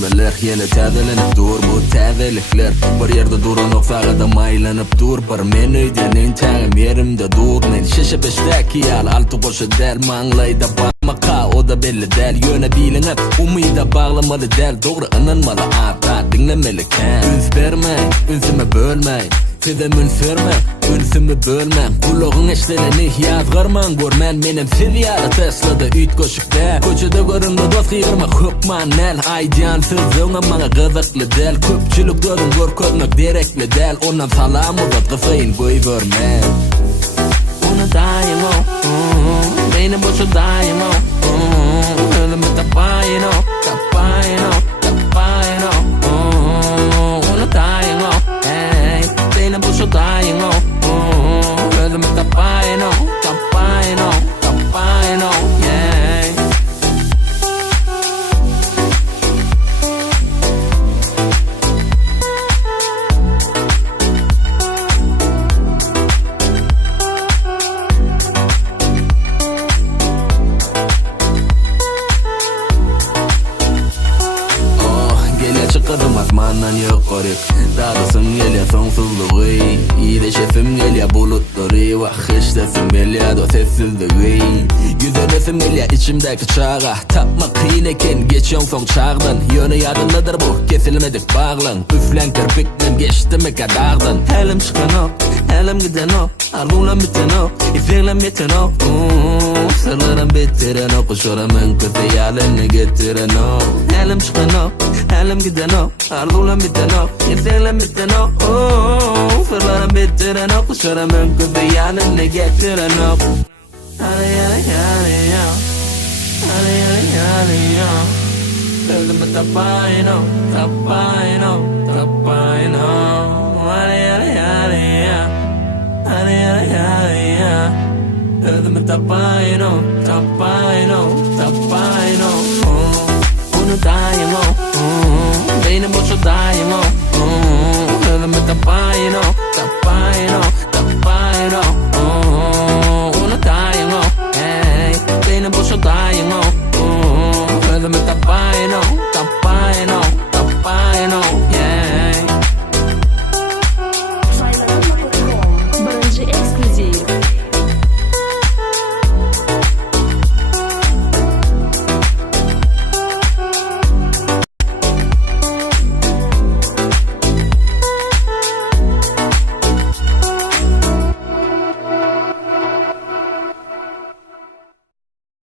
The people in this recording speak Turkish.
kesişmeler yine təzelenip dur bu təzelikler. Bir yerde duran oqsağa da maylanıp dur. Bir men öýdenin tägim yerimde dur. Men şeşe beşdäki ýal alty goşa däl maňlaýda bakmaka o da belli däl. Ýöne bilinip umyda baglamaly däl. Dogry ynanmaly arta dinlemeli kän. Üns berme, ünsüme bölme. Fidemün sörme, ünsümü bölme. Kulağın eşleneni yazgarman görmen. Menem seviýara Tesla'da üýt goşukda. Koçada göründe dost gyrma hukman nel. Aýdýan sözüňe maňa gyzykly däl. Köpçülik dödüm görkezmek derekli däl. Ondan salam uzat gysaýyn goý görme. Onu daýym o, benim boşu daýym o. Ölümi tapaýyn o, tapaýyn o, tapaýyn o. Onu daýym o, benim boşu daýym o. Ölümi tapaýyn o, tapaýyn o, tapaýyn o, çıkarım asmandan yukarı. Dağısım gelya sonsuzluğu. İyileşesim gelya bulutları. Vahiştesim gelya da sessizliği. Yüzelesim gelya içimdeki çağa. Tapmak kıyın eken geçiyon son çağdan. Yönü yadındadır bu kesilmedik bağlan. Üflen kirpikten geçti mi kadardan. Elim çıkan o, elim giden o. Arlulan biten o, ifleğlen biten o. Sırlarım bitiren o. Kuşoramın kızı yalını getiren o. Elim çıkan o, elim giden o. Arlulan biten o, ifleğlen biten o. Sırlarım bitiren o. Kuşoramın kızı yalını getiren o. Ölümi tapaýyn o, tapaýyn o, tapaýyn o. Ölümi tapaýyn o, tapaýyn o, tapaýyn o. Onu daýym o, benim boşu daýym o. Ölümi tapaýyn o, tapaýyn o, tapaýyn o. Onu daýym o, benim boşu daýym o. Ölümi tapaýyn o,